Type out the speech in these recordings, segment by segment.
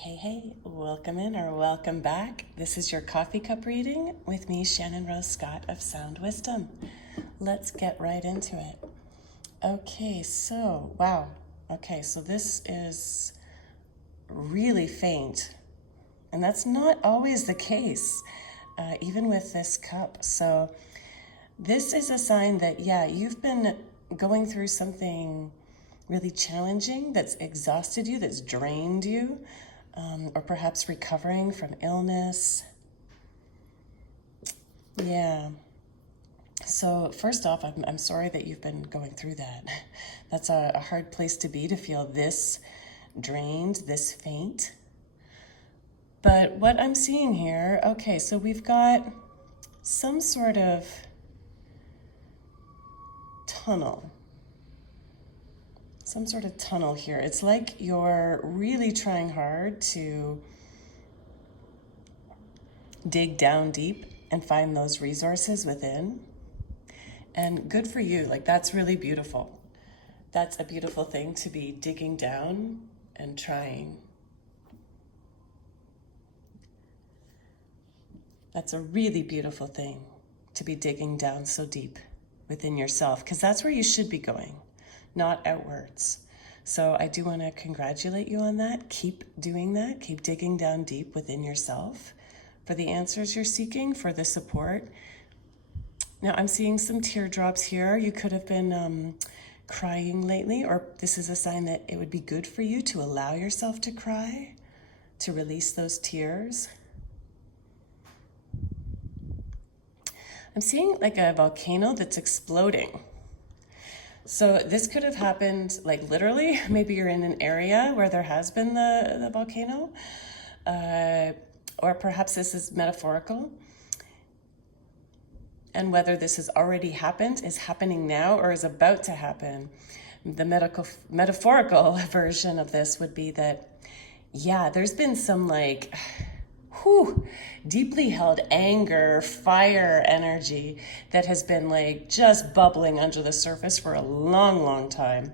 Hey, welcome in or welcome back. This is your coffee cup reading with me, Shannon Rose Scott of Sound Wisdom. Let's get right into it. Okay, so this is really faint, and that's not always the case, even with this cup. So this is a sign that, you've been going through something really challenging that's exhausted you, that's drained you, or perhaps recovering from illness. Yeah. So first off, I'm sorry that you've been going through that. That's a hard place to be, to feel this drained, this faint. But what I'm seeing here, okay, so we've got some sort of tunnel. Some sort of tunnel here. It's like you're really trying hard to dig down deep and find those resources within. And good for you. Like, that's really beautiful. That's a beautiful thing, to be digging down and trying. That's a really beautiful thing, to be digging down so deep within yourself, because that's where you should be going, not outwards. So I do want to congratulate you on that. Keep doing that. Keep digging down deep within yourself for the answers you're seeking, for the support. Now I'm seeing some teardrops here. You could have been crying lately, or this is a sign that it would be good for you to allow yourself to cry, to release those tears. I'm seeing like a volcano that's exploding. So this could have happened, like, literally. Maybe you're in an area where there has been the volcano, or perhaps this is metaphorical. And whether this has already happened, is happening now, or is about to happen. The metaphorical version of this would be that, there's been some deeply held anger, fire energy that has been just bubbling under the surface for a long, long time.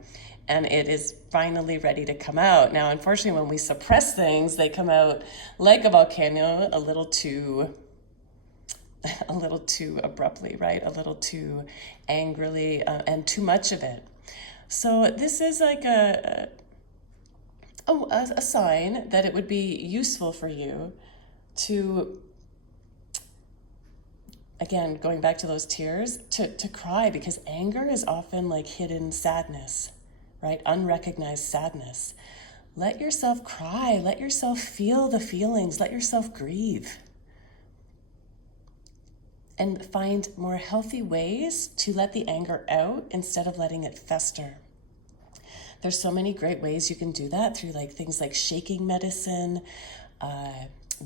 And it is finally ready to come out. Now, unfortunately, when we suppress things, they come out like a volcano, a little too abruptly, right? A little too angrily, and too much of it. So this is like a sign that it would be useful for you to, again, going back to those tears, to cry, because anger is often like hidden sadness, right? Unrecognized sadness. Let yourself cry. Let yourself feel the feelings. Let yourself grieve. And find more healthy ways to let the anger out instead of letting it fester. There's so many great ways you can do that, through things like shaking medicine,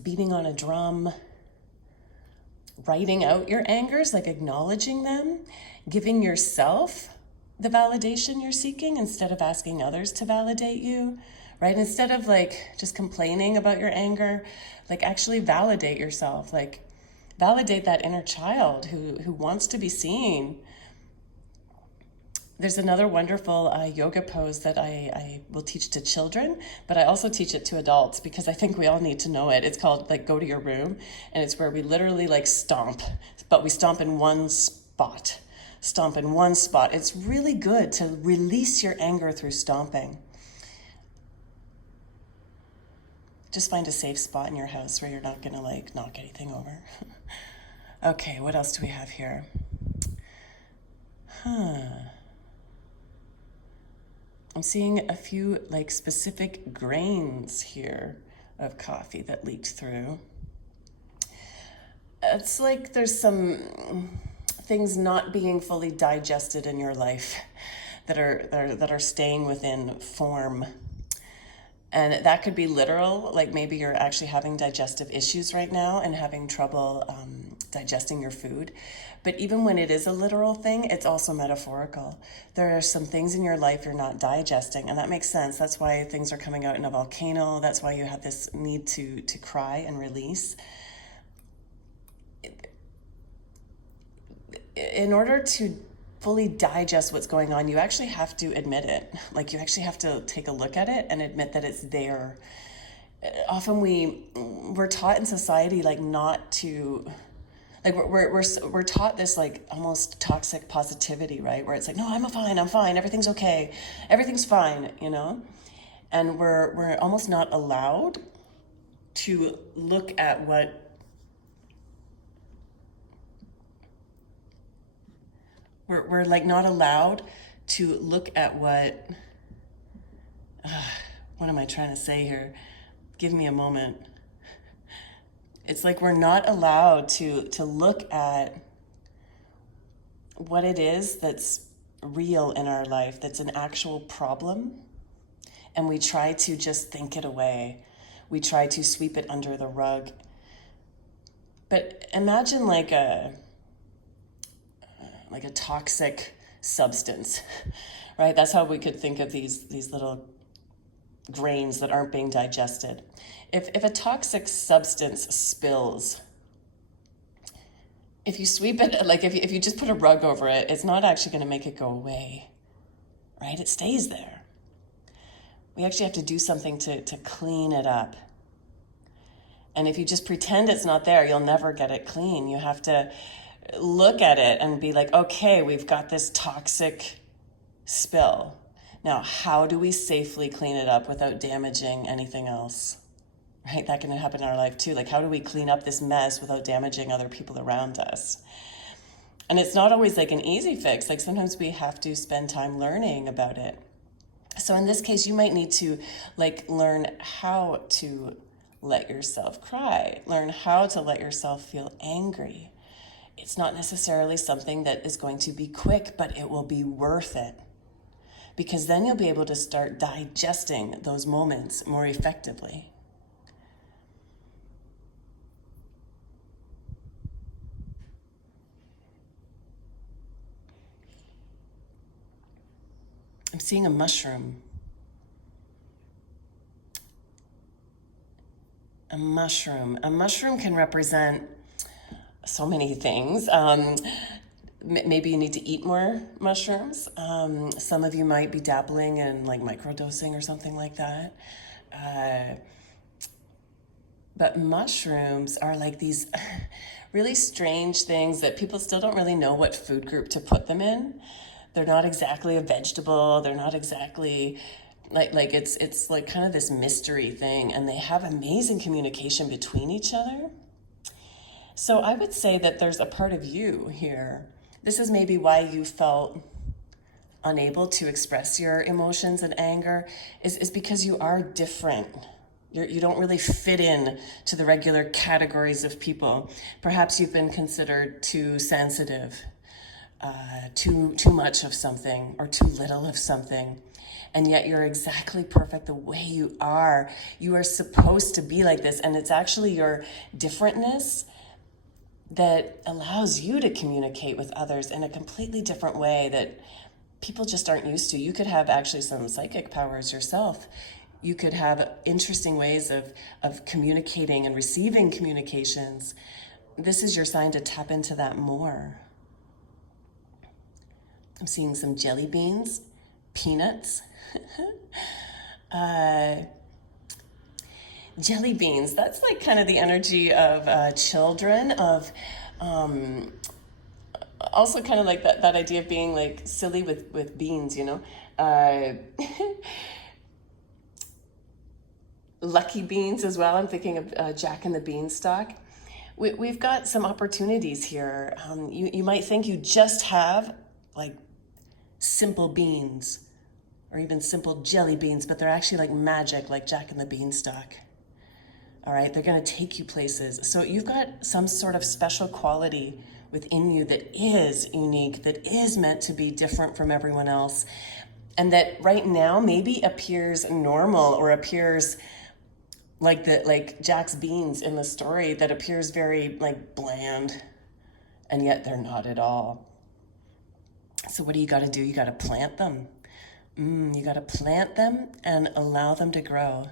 beating on a drum, writing out your angers, acknowledging them, giving yourself the validation you're seeking instead of asking others to validate you, right? Instead of just complaining about your anger, actually validate yourself, validate that inner child who wants to be seen. There's another wonderful yoga pose that I will teach to children, but I also teach it to adults because I think we all need to know it. It's called Go to Your Room, and it's where we literally stomp, but we stomp in one spot. Stomp in one spot. It's really good to release your anger through stomping. Just find a safe spot in your house where you're not gonna knock anything over. Okay, what else do we have here? I'm seeing a few specific grains here of coffee that leaked through. It's there's some things not being fully digested in your life that are staying within form. And that could be literal, maybe you're actually having digestive issues right now and having trouble digesting your food. But even when it is a literal thing, it's also metaphorical. There are some things in your life you're not digesting, and that makes sense. That's why things are coming out in a volcano. That's why you have this need to cry and release. In order to fully digest what's going on, you actually have to admit it. You actually have to take a look at it and admit that it's there. often we're taught in society like not to, like we're taught this like almost toxic positivity, right? Where it's like, no, I'm fine, everything's okay, everything's fine, you know? And we're almost not allowed to look at what we're like not allowed to look at what am I trying to say here? Give me a moment. It's like we're not allowed to look at what it is that's real in our life, that's an actual problem, and we try to just think it away. We try to sweep it under the rug. But imagine like a toxic substance, right? That's how we could think of these little grains that aren't being digested. If a toxic substance spills, if you sweep it, like if you just put a rug over it, it's not actually going to make it go away, right? It stays there. We actually have to do something to clean it up. And if you just pretend it's not there, you'll never get it clean. You have to look at it and be like, okay, we've got this toxic spill. Now, how do we safely clean it up without damaging anything else? Right? That can happen in our life too. Like, how do we clean up this mess without damaging other people around us? And it's not always like an easy fix. Like sometimes we have to spend time learning about it. So in this case, you might need to like learn how to let yourself cry, learn how to let yourself feel angry. It's not necessarily something that is going to be quick, but it will be worth it. Because then you'll be able to start digesting those moments more effectively. I'm seeing a mushroom. A mushroom. A mushroom can represent so many things. Maybe you need to eat more mushrooms. Some of you might be dabbling in like microdosing or something like that. But mushrooms are like these really strange things that people still don't really know what food group to put them in. They're not exactly a vegetable. They're not exactly like it's like kind of this mystery thing, and they have amazing communication between each other. So I would say that there's a part of you here. This is maybe why you felt unable to express your emotions and anger is because you are different. You don't really fit in to the regular categories of people. Perhaps you've been considered too sensitive, too much of something, or too little of something. And yet you're exactly perfect the way you are. You are supposed to be like this. And it's actually your differentness that allows you to communicate with others in a completely different way that people just aren't used to. You could have actually some psychic powers yourself. You could have interesting ways of communicating and receiving communications. This is your sign to tap into that more. I'm seeing some jelly beans, peanuts. Jelly beans, that's like kind of the energy of children, of also kind of like that idea of being like silly with beans, you know. Lucky beans as well. I'm thinking of Jack and the Beanstalk. We've got some opportunities here. You might think you just have like simple beans or even simple jelly beans, but they're actually like magic, like Jack and the Beanstalk. All right, they're going to take you places. So you've got some sort of special quality within you that is unique, that is meant to be different from everyone else, and that right now maybe appears normal or appears like Jack's beans in the story, that appears very like bland, and yet they're not at all. So what do you got to do? You got to plant them. You got to plant them and allow them to grow.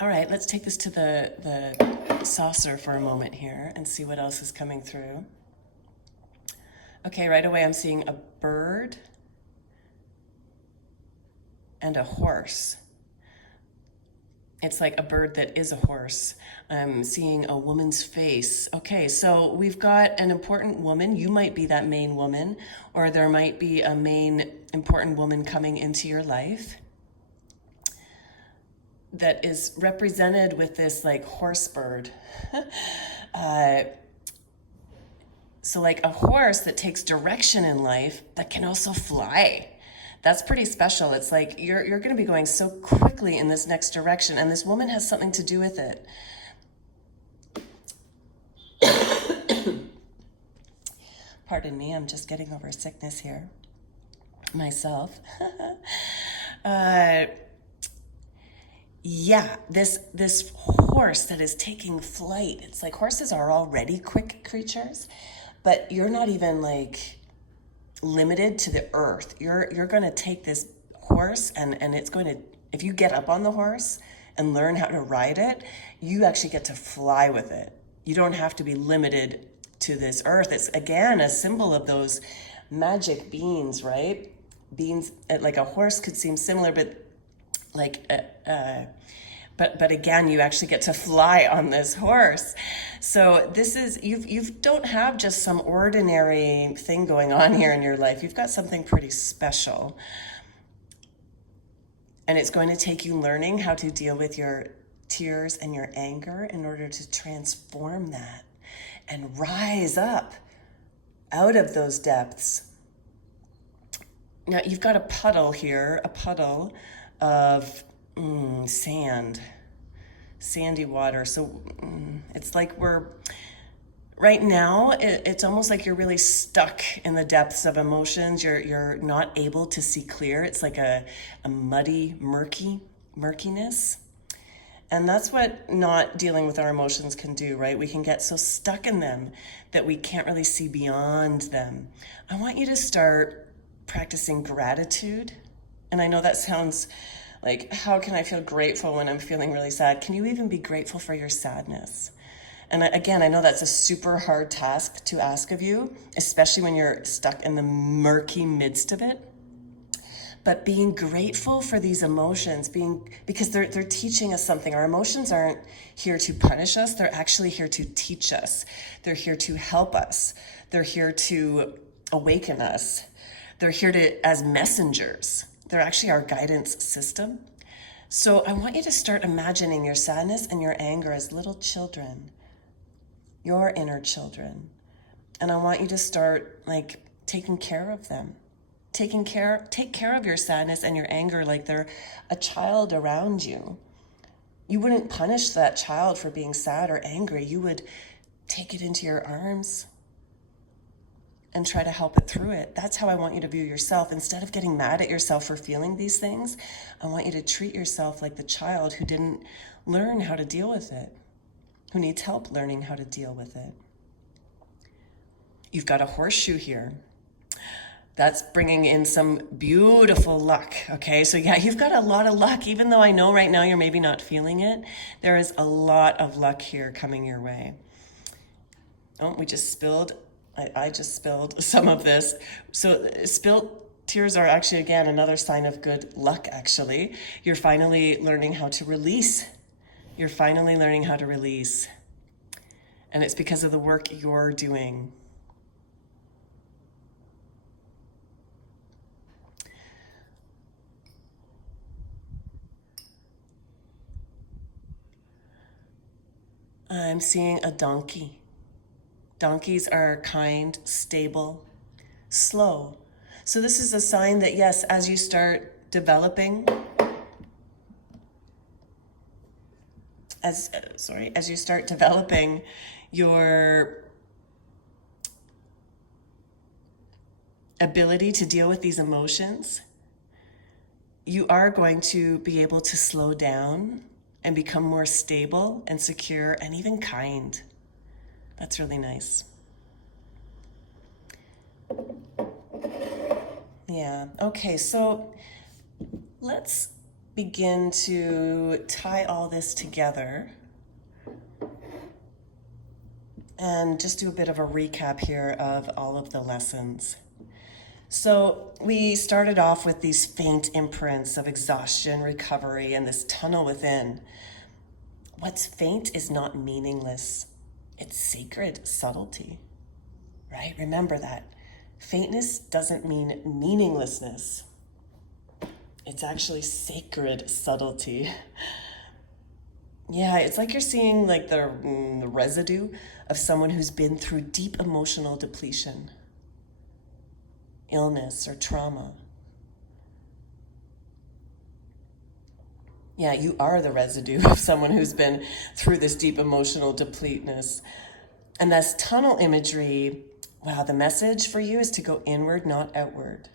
All right, let's take this to the saucer for a moment here and see what else is coming through. Okay, right away I'm seeing a bird and a horse. It's like a bird that is a horse. I'm seeing a woman's face. Okay, so we've got an important woman. You might be that main woman, or there might be a main important woman coming into your life that is represented with this like horse bird. So like a horse that takes direction in life, but can also fly. That's pretty special. It's like you're going to be going so quickly in this next direction, and this woman has something to do with it. Pardon me, I'm just getting over sickness here myself. Yeah, this horse that is taking flight. It's like horses are already quick creatures, but you're not even like limited to the earth. You're going to take this horse and it's going to, if you get up on the horse and learn how to ride it, you actually get to fly with it. You don't have to be limited to this earth. It's again a symbol of those magic beans, right? Beans, like a horse could seem similar, but like but again, you actually get to fly on this horse. So this is, you don't have just some ordinary thing going on here in your life. You've got something pretty special. And it's going to take you learning how to deal with your tears and your anger in order to transform that and rise up out of those depths. Now you've got a puddle here, a puddle of sandy water. So it's like right now, it's almost like you're really stuck in the depths of emotions. You're not able to see clear. It's like a muddy, murkiness. And that's what not dealing with our emotions can do, right? We can get so stuck in them that we can't really see beyond them. I want you to start practicing gratitude. And I know that sounds like, how can I feel grateful when I'm feeling really sad? Can you even be grateful for your sadness? And again, I know that's a super hard task to ask of you, especially when you're stuck in the murky midst of it. But being grateful for these emotions, because they're teaching us something. Our emotions aren't here to punish us. They're actually here to teach us. They're here to help us. They're here to awaken us. They're here as messengers. They're actually our guidance system. So I want you to start imagining your sadness and your anger as little children, your inner children. And I want you to start like taking care of them. Take care of your sadness and your anger like they're a child around you. You wouldn't punish that child for being sad or angry. You would take it into your arms and try to help it through it. That's how I want you to view yourself. Instead of getting mad at yourself for feeling these things, I want you to treat yourself like the child who didn't learn how to deal with it, who needs help learning how to deal with it. You've got a horseshoe here. That's bringing in some beautiful luck, okay? So yeah, you've got a lot of luck. Even though I know right now you're maybe not feeling it, there is a lot of luck here coming your way. Oh, we just spilled. I just spilled some of this. So spilled tears are actually, again, another sign of good luck, actually. You're finally learning how to release. You're finally learning how to release. And it's because of the work you're doing. I'm seeing a donkey. Donkeys are kind, stable, slow. So this is a sign that yes, as you start developing, as you start developing your ability to deal with these emotions, you are going to be able to slow down and become more stable and secure and even kind. That's really nice. Yeah, okay, so let's begin to tie all this together and just do a bit of a recap here of all of the lessons. So we started off with these faint imprints of exhaustion, recovery, and this tunnel within. What's faint is not meaningless. It's sacred subtlety, right? Remember that. Faintness doesn't mean meaninglessness. It's actually sacred subtlety. Yeah, it's like you're seeing like the residue of someone who's been through deep emotional depletion, illness, or trauma. Yeah, you are the residue of someone who's been through this deep emotional depleteness. And that's tunnel imagery. Wow, the message for you is to go inward, not outward.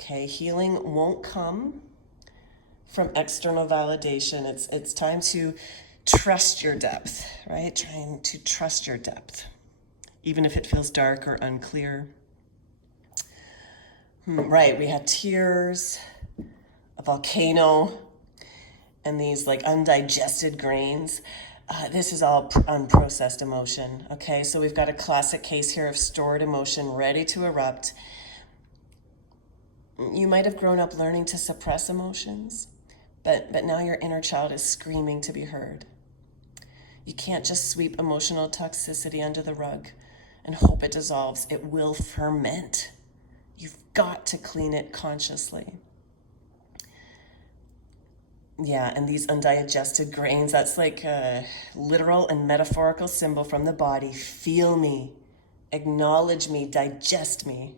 Okay, healing won't come from external validation. It's time to trust your depth, right? Trying to trust your depth, even if it feels dark or unclear. Right, we had tears, a volcano, and these like undigested grains. This is all unprocessed emotion, okay? So we've got a classic case here of stored emotion ready to erupt. You might have grown up learning to suppress emotions, but now your inner child is screaming to be heard. You can't just sweep emotional toxicity under the rug and hope it dissolves. It will ferment. You've got to clean it consciously. Yeah, and these undigested grains, that's like a literal and metaphorical symbol from the body. Feel me, acknowledge me, digest me.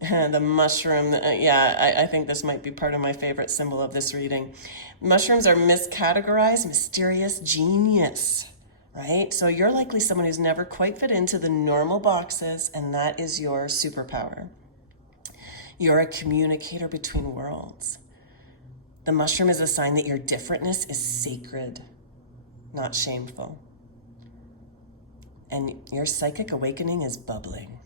The mushroom, I think this might be part of my favorite symbol of this reading. Mushrooms are miscategorized, mysterious genius, right? So you're likely someone who's never quite fit into the normal boxes, and that is your superpower. You're a communicator between worlds. The mushroom is a sign that your differentness is sacred, not shameful. And your psychic awakening is bubbling.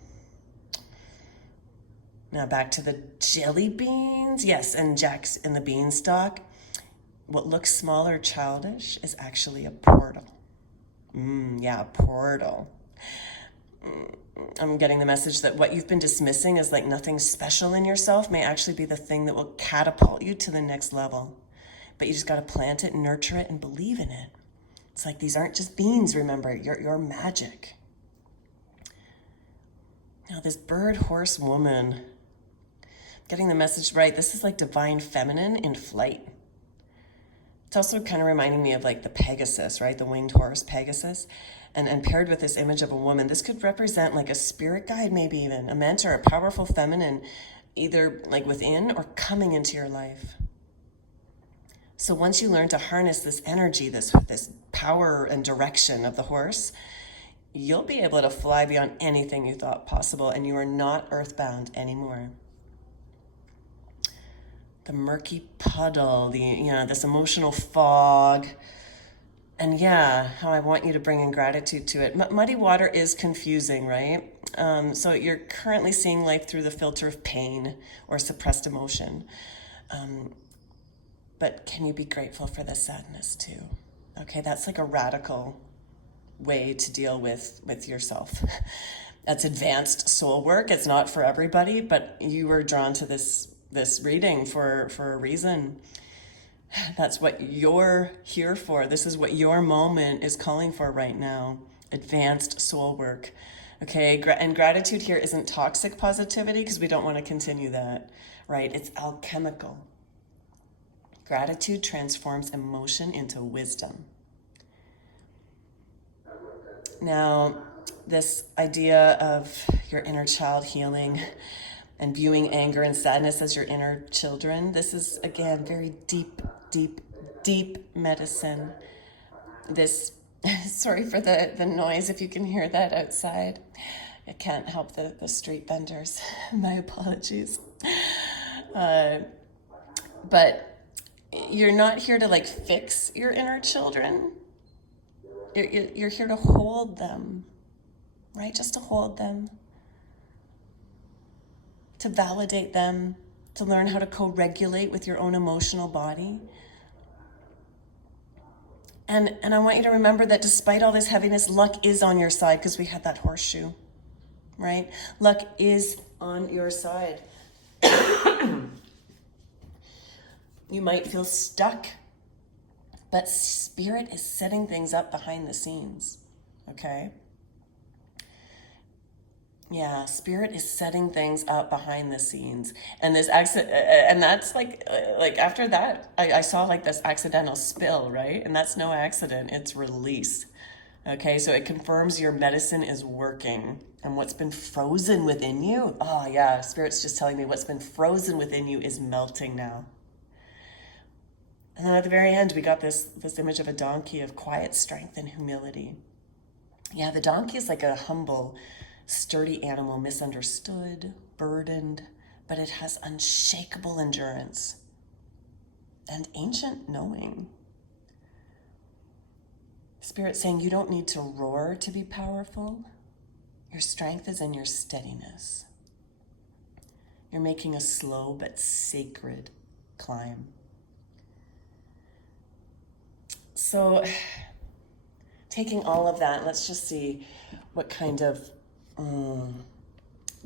Now back to the jelly beans. Yes, and Jack's in the beanstalk. What looks small or childish is actually a portal. A portal. I'm getting the message that what you've been dismissing as like nothing special in yourself may actually be the thing that will catapult you to the next level. But you just got to plant it, nurture it, and believe in it. It's like these aren't just beans, remember. You're magic. Now this bird, horse, woman. Getting the message right. This is like divine feminine in flight. It's also kind of reminding me of like the Pegasus, right? The winged horse, Pegasus. And paired with this image of a woman, this could represent like a spirit guide, maybe even a mentor, a powerful feminine, either like within or coming into your life. So once you learn to harness this energy, this power and direction of the horse, you'll be able to fly beyond anything you thought possible, and you are not earthbound anymore. The murky puddle, this emotional fog, and how I want you to bring in gratitude to it. Muddy water is confusing, right? So you're currently seeing life through the filter of pain or suppressed emotion. But can you be grateful for the sadness too? Okay, that's like a radical way to deal with yourself. That's advanced soul work. It's not for everybody, but you were drawn to this reading for a reason. That's what you're here for. This is what your moment is calling for right now. Advanced soul work. Okay, and gratitude here isn't toxic positivity, because we don't want to continue that, right? It's alchemical. Gratitude transforms emotion into wisdom. Now, this idea of your inner child healing and viewing anger and sadness as your inner children, this is, again, very deep, deep, deep medicine. This, sorry for the noise if you can hear that outside. I can't help the street vendors. My apologies. But you're not here to like fix your inner children. You're here to hold them, right? Just to hold them, to validate them, to learn how to co-regulate with your own emotional body. And I want you to remember that despite all this heaviness, luck is on your side, because we had that horseshoe, right? Luck is on your side. You might feel stuck, but Spirit is setting things up behind the scenes, okay? Yeah, Spirit is setting things up behind the scenes. And this accident, and that's like after that, I saw like this accidental spill, right? And that's no accident, it's release. Okay, so it confirms your medicine is working. And what's been frozen within you, oh yeah, Spirit's just telling me what's been frozen within you is melting now. And then at the very end, we got this image of a donkey of quiet strength and humility. Yeah, the donkey is like a humble, sturdy animal, misunderstood, burdened, but it has unshakable endurance and ancient knowing. Spirit saying you don't need to roar to be powerful. Your strength is in your steadiness. You're making a slow but sacred climb. So, taking all of that, let's just see what kind of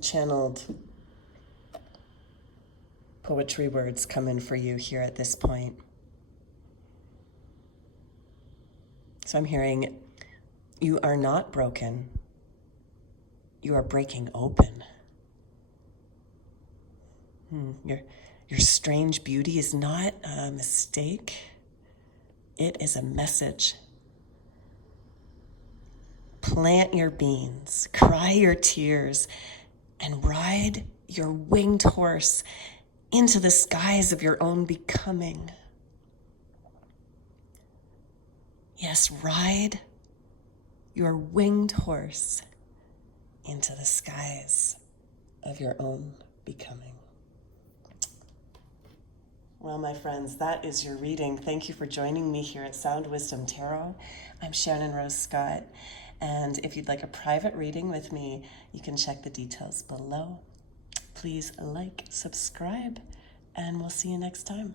channeled poetry words come in for you here at this point. So I'm hearing, you are not broken. You are breaking open. Your strange beauty is not a mistake. It is a message. Plant your beans, cry your tears, and ride your winged horse into the skies of your own becoming. Yes, ride your winged horse into the skies of your own becoming. Well, my friends, that is your reading. Thank you for joining me here at Sound Wisdom Tarot. I'm Shannon Rose Scott, and if you'd like a private reading with me, you can check the details below. Please like, subscribe, and we'll see you next time.